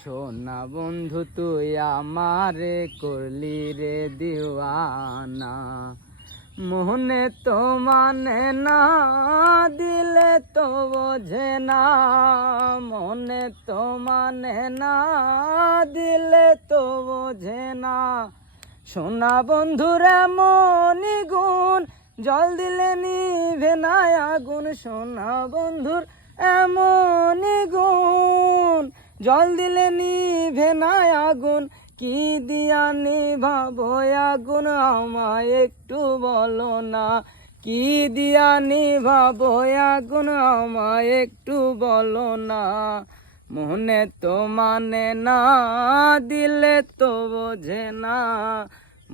সোনা বন্ধু তুই আমারে করলি রে দিওয়ানা, মনে তো মানে না দিলে তো বোঝে না, মনে তো মানে না দিলে তো বোঝে না। সোনা বন্ধুর এমনই গুণ জল দিলে নিভে না আগুন, সোনা বন্ধুর এমনই গুণ জল দিলে নিভে না আগুন। কি দিয়া নিভাবো আগুন আমায় একটু বলো না, কি দিয়া নিভাবো আগুন আমায় একটু বলো না। মনে তো মানে না দিলে তো বোঝে না,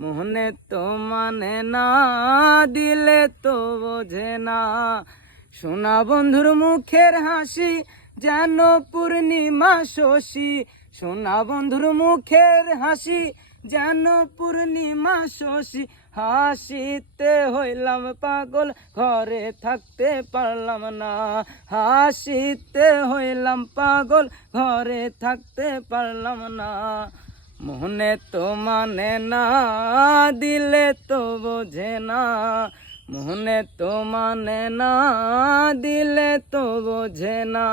মনে তো মানে না দিলে তো বোঝে না। সোনা বন্ধুর মুখের হাসি যেন পূর্ণিমা শশী, সোনা বন্ধুর মুখের হাসি যেন পূর্ণিমা শশী। হাসিতে হইলাম পাগল ঘরে থাকতে পারলাম না, হাসিতে হইলাম পাগল ঘরে থাকতে পারলাম না। মনে তো মানে না দিলে তো বোঝে না, মনে তো মানে না দিলে তো বোঝে না।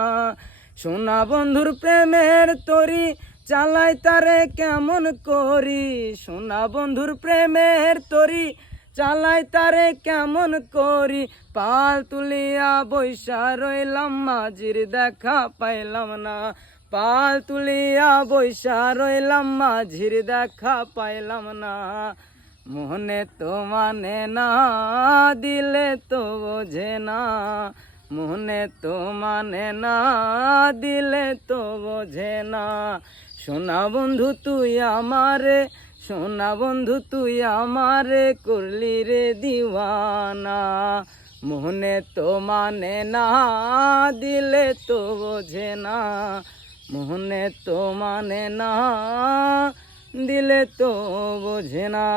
সোনা বন্ধুর প্রেমের তরি চালাই তারে কেমন করি, সোনা বন্ধুর প্রেমের তরি চালাই তারে কেমন করি। পাল তুলিয়া বৈশা রইলাম মাঝির দেখা পাইলাম না, পাল তুলিয়া বৈশা রইলাম মাঝির দেখা পাইলাম না। মনে তো মানে না দিলে তো বোঝে না, মনে তো মানে না দিলে তো বোঝে না। সোনা বন্ধু তুই আমারে, সোনা বন্ধু তুই আমারে করলি রে দিওয়ানা, মনে তো মানে না দিলে তো বোঝে না, মনে তো মানে না দিলে তো বোঝে না।